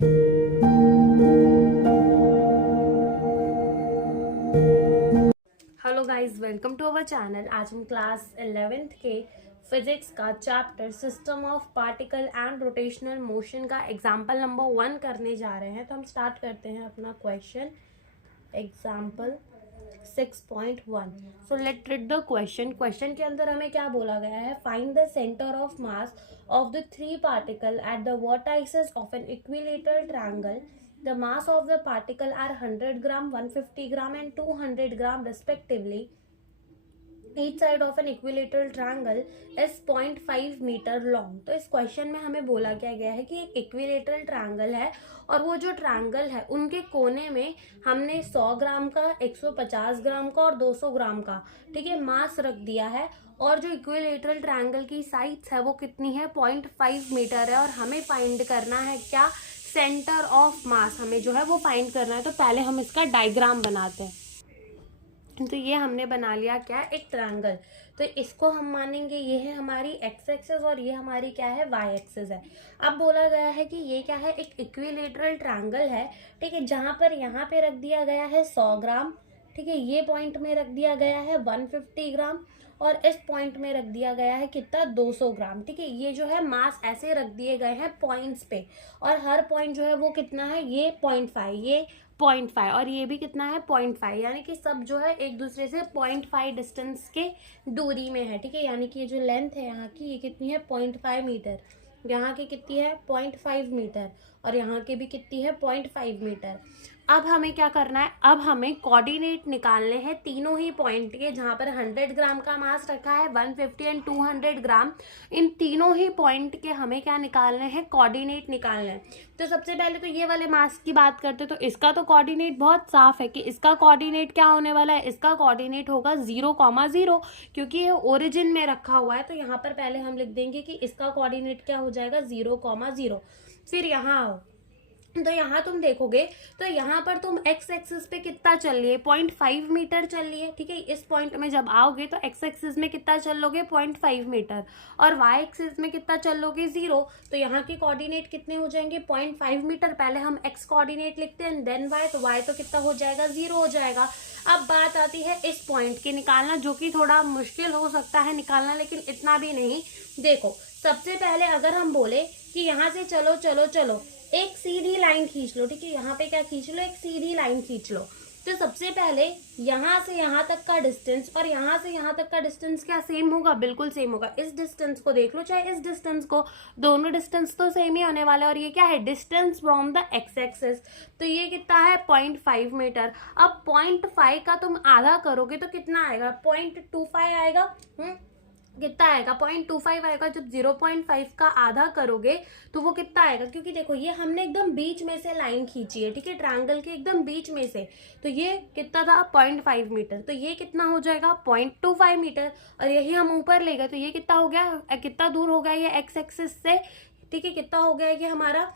Hello guys, welcome to our channel. आज हम class 11th के फिजिक्स का chapter system of particle and rotational motion का example number 1 करने जा रहे हैं। तो हम स्टार्ट करते हैं अपना question. Example 6.1। So let read the question. Question के अंदर हमें क्या बोला गया है? Find the centre of mass of the three particle at the vertices of an equilateral triangle. The mass of the particle are 100 gram, 150 gram and 200 gram respectively. Each side of an equilateral triangle is 0.5 metre long. तो इस question में हमें बोला क्या गया है कि एक इक्विलेटरल ट्रायंगल है और वो जो ट्रायंगल है उनके कोने में हमने 100 ग्राम का, 150 ग्राम का और 200 ग्राम का, ठीक है, मास रख दिया है। और जो इक्विलेटरल ट्रायंगल की साइड्स है वो कितनी है? 0.5 मीटर है। और हमें फाइंड करना है क्या? सेंटर ऑफ मास हमें जो है वो फाइंड करना है। तो पहले हम इसका डायग्राम बनाते हैं। तो ये हमने बना लिया क्या? एक ट्रायंगल। तो इसको हम मानेंगे ये है हमारी एक्स एक्सिस और ये हमारी क्या है? वाई एक्सिस है। अब बोला गया है कि ये क्या है? एक इक्विलेटरल ट्रायंगल है, ठीक है, जहां पर यहाँ पे रख दिया गया है 100 ग्राम, ठीक है, ये पॉइंट में रख दिया गया है 150 ग्राम और इस पॉइंट में रख दिया गया है कितना? 200 ग्राम, ठीक है। ये जो है मास ऐसे रख दिए गए हैं पॉइंट्स पे और हर पॉइंट जो है वो कितना है? ये 0.5, ये 0.5 और ये भी कितना है? 0.5, यानी कि सब जो है एक दूसरे से 0.5 डिस्टेंस के दूरी में है, ठीक है। यानी कि ये जो लेंथ है यहाँ की ये कितनी है? 0.5 मीटर। यहाँ की कितनी है? 0.5 मीटर और यहाँ की भी कितनी है? 0.5 मीटर। अब हमें क्या करना है? अब हमें कोऑर्डिनेट निकालने हैं तीनों ही पॉइंट के, जहाँ पर 100 ग्राम का मास रखा है, 150 एंड 200 ग्राम। इन तीनों ही पॉइंट के हमें क्या निकालने हैं? कोऑर्डिनेट निकालने हैं। तो सबसे पहले तो ये वाले मास की बात करते हैं। तो इसका तो कोऑर्डिनेट बहुत साफ है कि इसका कोऑर्डिनेट क्या होने वाला है? इसका कोऑर्डिनेट होगा 0,0, क्योंकि ये ओरिजिन में रखा हुआ है। तो यहाँ पर पहले हम लिख देंगे कि इसका कोऑर्डिनेट क्या हो जाएगा? 0,0। फिर यहाँ आओ, तो यहाँ तुम देखोगे तो यहाँ पर तुम एक्स एक्सिस पे कितना चल रही है? 0.5 मीटर चल रही है, ठीक है। इस पॉइंट में जब आओगे तो एक्स एक्सिस में कितना चल लोगे? 0.5 मीटर। और वाई एक्सिस में कितना चल लोगे? 0। तो यहाँ के कोऑर्डिनेट कितने हो जाएंगे? 0.5 मीटर। पहले हम एक्स कोऑर्डिनेट लिखते हैं देन वाई, तो वाई तो कितना हो जाएगा? 0 हो जाएगा। अब बात आती है इस पॉइंट की निकालना, जो कि थोड़ा मुश्किल हो सकता है निकालना, लेकिन इतना भी नहीं। देखो, सबसे पहले अगर हम बोले कि यहाँ से चलो चलो चलो एक सीधी लाइन खींच लो, ठीक है, यहाँ पे क्या खींच लो? एक सीधी लाइन खींच लो। तो सबसे पहले यहाँ से यहाँ तक का डिस्टेंस और यहाँ से यहाँ तक का डिस्टेंस क्या सेम होगा? बिल्कुल सेम होगा। इस डिस्टेंस को देख लो चाहे इस डिस्टेंस को, दोनों डिस्टेंस तो सेम ही होने वाला है। और ये क्या है? Distance from the x axis. तो ये कितना है? 0.5 मीटर। अब 0.5 का तुम आधा करोगे तो कितना आएगा? 0.25 आएगा। कितना आएगा? 0.25 आएगा। जब 0.5 का आधा करोगे तो वो कितना आएगा? क्योंकि देखो ये हमने एकदम बीच में से लाइन खींची है, ठीक है, ट्रायंगल के एकदम बीच में से। तो ये कितना था? 0.5 मीटर। तो ये कितना हो जाएगा? 0.25 मीटर। और यही हम ऊपर ले गए तो ये कितना हो गया? कितना दूर हो गया ये एक्स एक्सिस से? ठीक है, कितना हो गया ये हमारा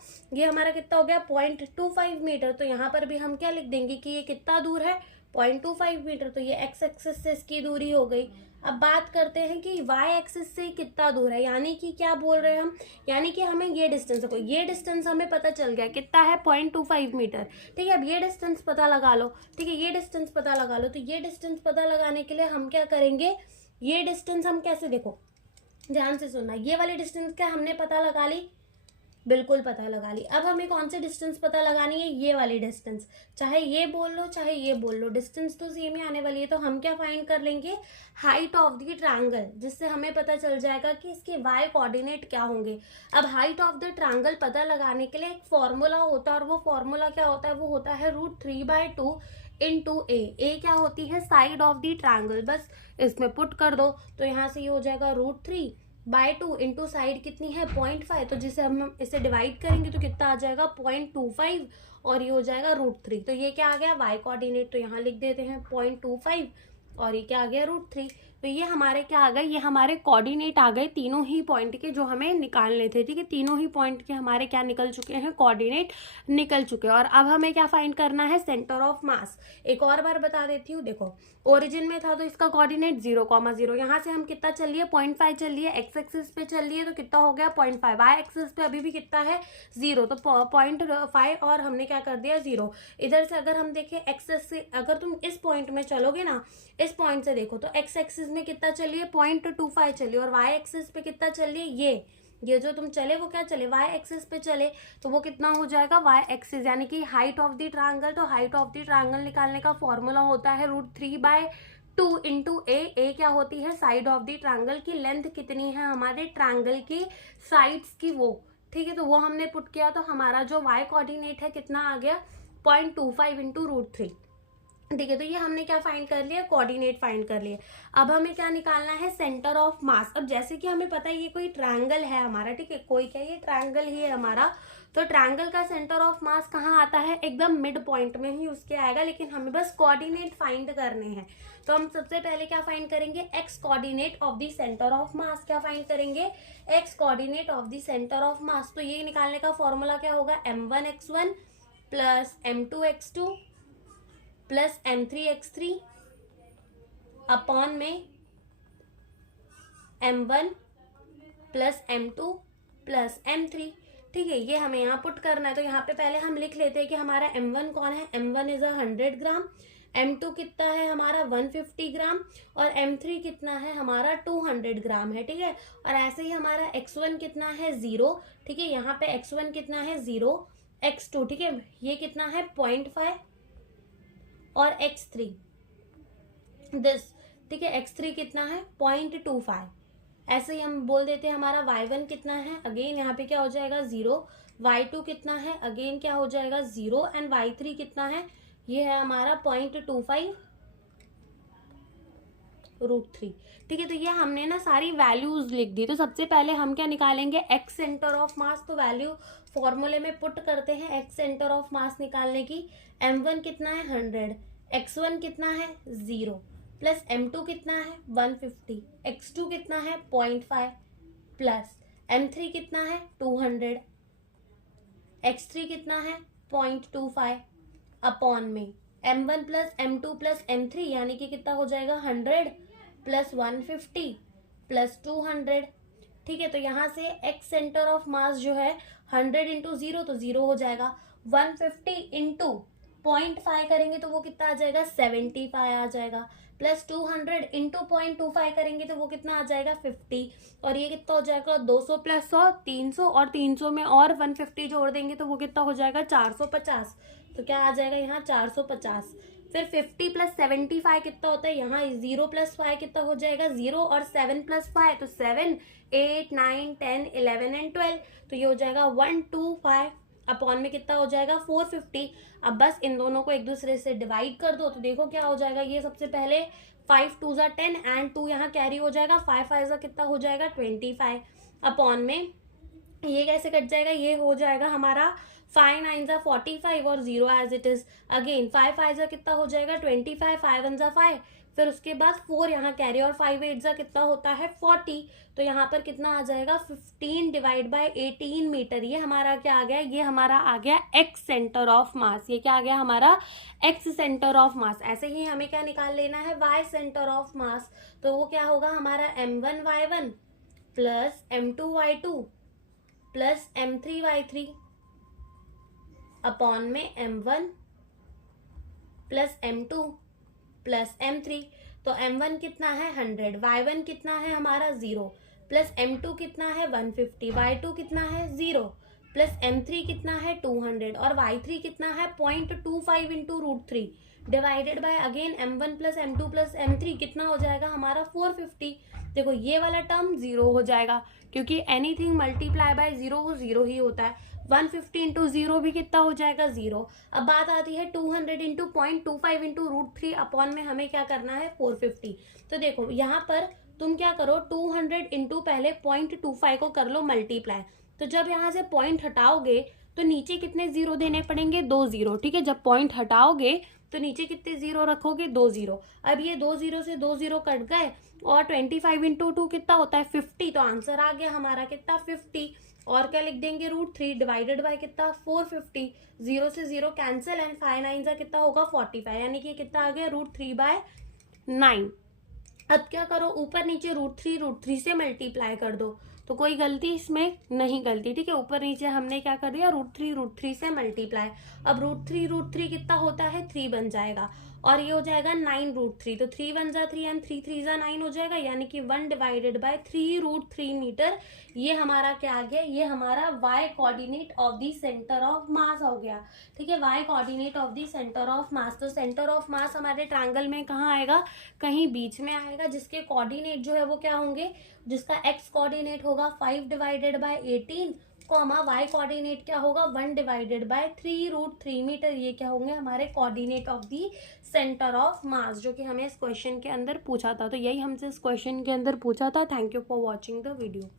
कितना हो गया? 0.25 मीटर। तो यहाँ पर भी हम क्या लिख देंगे कि ये कितना दूर है? 0.25 मीटर। तो ये एक्स एक्सिस से इसकी दूरी हो गई। अब बात करते हैं कि वाई एक्सिस से कितना दूर है, यानी कि क्या बोल रहे हैं हम? यानी कि हमें ये डिस्टेंस, ये डिस्टेंस हमें पता चल गया कितना है? 0.25 मीटर, ठीक है। अब ये डिस्टेंस पता लगा लो, ठीक है, ये डिस्टेंस पता लगा लो। तो ये डिस्टेंस पता लगाने के लिए हम क्या करेंगे? ये डिस्टेंस हम कैसे, देखो ध्यान से सुनना, ये वाली डिस्टेंस क्या हमने पता लगा ली? बिल्कुल पता लगा ली। अब हमें कौन सी डिस्टेंस पता लगानी है? ये वाली डिस्टेंस। चाहे ये बोल लो चाहे ये बोल लो, डिस्टेंस तो सेम ही आने वाली है। तो हम क्या फाइंड कर लेंगे? हाइट ऑफ द ट्रायंगल, जिससे हमें पता चल जाएगा कि इसके वाई कोऑर्डिनेट क्या होंगे। अब हाइट ऑफ द ट्रायंगल पता लगाने के लिए एक फॉर्मूला होता है, और वो फॉर्मूला क्या होता है? वो होता है √3/2 इंटू ए क्या होती है? Side of the triangle. बस इसमें पुट कर दो तो यहाँ से ये हो जाएगा √3/2 इंटू साइड कितनी है? 0.5। तो जिसे हम इसे डिवाइड करेंगे तो कितना आ जाएगा? 0.25 और ये हो जाएगा √3। तो ये क्या आ गया? Y coordinate. तो यहाँ लिख देते हैं 0.25 और ये क्या आ गया? √3। तो ये हमारे क्या आ गए, ये हमारे कोऑर्डिनेट आ गए तीनों ही पॉइंट के जो हमें निकालने थे, ठीक है। तीनों ही पॉइंट के हमारे क्या निकल चुके हैं, कोऑर्डिनेट निकल चुके हैं। और अब हमें क्या फाइंड करना है, सेंटर ऑफ मास। एक और बार बता देती हूँ, देखो ओरिजिन में था तो इसका कोऑर्डिनेट 0,0, यहाँ से हम कितना चल लिए 0.5 चल लिए, एक्स एक्सिस पे चल लिए तो कितना हो गया 0.5, वाई एक्सिस पे अभी भी कितना है 0, तो 0.5 और हमने क्या कर दिया 0। इधर से अगर हम देखें एक्सेस से, अगर तुम इस पॉइंट में चलोगे ना, इस पॉइंट से देखो तो एक्स एक्सिस में कितना चलिए 0.25 चलिए, और वाई एक्सिस पे कितना चलिए, ये जो तुम चले वो क्या चले, वाई एक्सिस पे चले, तो वो कितना हो जाएगा वाई एक्सिस, यानी कि हाइट ऑफ द ट्रायंगल। तो हाइट ऑफ द ट्रायंगल निकालने का फॉर्मूला होता है √3/2 इंटू ए क्या होती है, साइड ऑफ द ट्रायंगल की लेंथ कितनी है हमारे ट्रायंगल की साइड्स की, वो ठीक है। तो वो हमने पुट किया तो हमारा जो वाई कोऑर्डिनेट है कितना आ गया 0.25 इंटू √3, ठीक है। तो ये हमने क्या फाइंड कर लिया, कोऑर्डिनेट फाइंड कर लिए। अब हमें क्या निकालना है, सेंटर ऑफ मास। अब जैसे कि हमें पता है ये कोई ट्रायंगल है हमारा, ठीक है, कोई क्या, ये ट्रायंगल ही है हमारा, तो ट्रायंगल का सेंटर ऑफ मास कहाँ आता है, एकदम मिड पॉइंट में ही उसके आएगा, लेकिन हमें बस कोऑर्डिनेट फाइंड करने हैं। तो हम सबसे पहले क्या फाइंड करेंगे, x coordinate of the centre of mass. क्या फाइंड करेंगे, x coordinate of the centre of mass. तो ये निकालने का फॉर्मूला क्या होगा, m1x1 plus m2x2 plus m3x3 upon में m1 plus m2 plus m3, ठीक है। ये हमें यहाँ पुट करना है। तो यहाँ पे पहले हम लिख लेते हैं कि हमारा m1 कौन है, m1 इज 100 ग्राम, m2 कितना है हमारा 150 ग्राम, और m3 कितना है हमारा 200 ग्राम है, ठीक है। और ऐसे ही हमारा x1 कितना है 0, ठीक है, यहाँ पे x1 कितना है 0, x2 ठीक है, ये कितना है 0.5 और x3 दिस, ठीक है, x3 कितना है 0.25। ऐसे ही हम बोल देते हैं हमारा y1 कितना है, अगेन यहाँ पे क्या हो जाएगा 0, y2 कितना है, अगेन क्या हो जाएगा 0, एंड y3 कितना है, ये है हमारा 0.25 √3, ठीक है। तो ये हमने ना सारी वैल्यूज लिख दी। तो सबसे पहले हम क्या निकालेंगे, एक्स सेंटर ऑफ मास। तो वैल्यू फॉर्मूले में पुट करते हैं एक्स सेंटर ऑफ मास निकालने की। m1 कितना है 100, x1 कितना है 0, प्लस m2 कितना है 150, x2 कितना है 0.5, प्लस m3 कितना है 200, x3 कितना है 0.25 अपॉन में m1 plus m2 plus m3, यानी कि कितना हो जाएगा 100 प्लस 150 प्लस 200, ठीक है। तो यहाँ से x सेंटर ऑफ मास जो है 100 इंटू 0 तो 0 हो जाएगा, 150 इंटू 0.5 करेंगे तो वो कितना आ जाएगा 75 आ जाएगा, प्लस 200 इंटू 0.25 करेंगे तो वो कितना आ जाएगा 50, और ये कितना हो जाएगा 200 प्लस 100 300, और 300 में और 150 जोड़ देंगे तो वो कितना हो जाएगा 450। तो क्या आ जाएगा यहाँ 450। फिर 50 प्लस 75 कितना होता है, यहाँ 0 प्लस 5 कितना हो जाएगा 0, और 7 प्लस 5 तो 7, 8, 9, 10, 11 एंड 12, तो ये हो जाएगा 125 अपॉन में कितना हो जाएगा 450। अब बस इन दोनों को एक दूसरे से डिवाइड कर दो तो देखो क्या हो जाएगा, ये सबसे पहले 5 2 10 एंड 2 यहाँ कैरी हो जाएगा, 5 5 कितना हो जाएगा 25 अपॉन में ये कैसे कट जाएगा, ये हो जाएगा हमारा 5 9 45 और 0 एज इट इज, अगेन 5 5 कितना हो जाएगा 25, 5 1 5, फिर उसके बाद 4 यहाँ कैरी, और 5 8 कितना होता है 40, तो यहाँ पर कितना आ जाएगा 15 डिवाइड बाय 18 मीटर। ये हमारा क्या आ गया, ये हमारा आ गया एक्स सेंटर ऑफ मास। ये क्या आ गया हमारा एक्स सेंटर ऑफ मास। ऐसे ही हमें क्या निकाल लेना है वाई सेंटर ऑफ मास। तो वो क्या होगा हमारा m1 y1 plus m2 y2 plus m3 y3 upon में m1 plus m2 plus m3। तो m1 कितना है 100, y1 कितना है हमारा 0, प्लस m2 कितना है 150, y2 कितना है 0, प्लस m3 कितना है 200, और y3 कितना है 0.25 into √3 divided by again m1 plus m2 plus m3 कितना हो जाएगा हमारा 450। देखो ये वाला टर्म 0 हो जाएगा, क्योंकि एनीथिंग मल्टीप्लाई बाय 0 वो 0 ही होता है। 150 इंटू 0 भी कितना हो जाएगा 0। अब बात आती है 200 इंटू 0.25 इंटू √3 अपॉन में हमें क्या करना है 450। तो देखो यहाँ पर तुम क्या करो 200 इंटू पहले 0.25 को कर लो मल्टीप्लाई, तो जब यहाँ से पॉइंट हटाओगे तो नीचे कितने जीरो देने पड़ेंगे, 2 जीरो, ठीक है। जब पॉइंट हटाओगे तो नीचे कितने जीरो रखोगे, 2 जीरो। अब ये 2 जीरो से 2 जीरो कट गए और 25 इंटू 2 कितना होता है, 50। तो आंसर आ गया हमारा कितना, 50। और क्या लिख देंगे, √3 डिवाइडेड बाय कितना, 450। जीरो से जीरो कैंसिल एंड 5 9 का कितना होगा, 45, यानी कि कितना आ गया, √3/9। अब क्या करो, ऊपर नीचे √3 से मल्टीप्लाई कर दो, तो कोई गलती इसमें नहीं, गलती, ठीक है। ऊपर नीचे हमने क्या कर दिया, √3 से मल्टीप्लाई। अब √3 कितना होता है, 3 बन जाएगा, और ये हो जाएगा 9 √3, तो 3 1 जा 3 एंड 3 3 जा 9 हो जाएगा, यानी कि 1 डिवाइडेड बाय 3 √3 मीटर। ये हमारा क्या आ गया, ये हमारा y coordinate of the centre of mass हो गया, ठीक है। y coordinate of the centre of mass, तो सेंटर ऑफ मास हमारे ट्रायंगल में कहाँ आएगा, कहीं बीच में आएगा, जिसके कोऑर्डिनेट जो है वो क्या होंगे, जिसका x कोऑर्डिनेट होगा 5 डिवाइडेड बाय 18, y कोऑर्डिनेट क्या होगा, 1 डिवाइडेड बाय 3 √3 मीटर। ये क्या होंगे हमारे coordinate of the centre of mass, जो कि हमें इस क्वेश्चन के अंदर पूछा था। तो यही हमसे इस क्वेश्चन के अंदर पूछा था। Thank you for watching the video.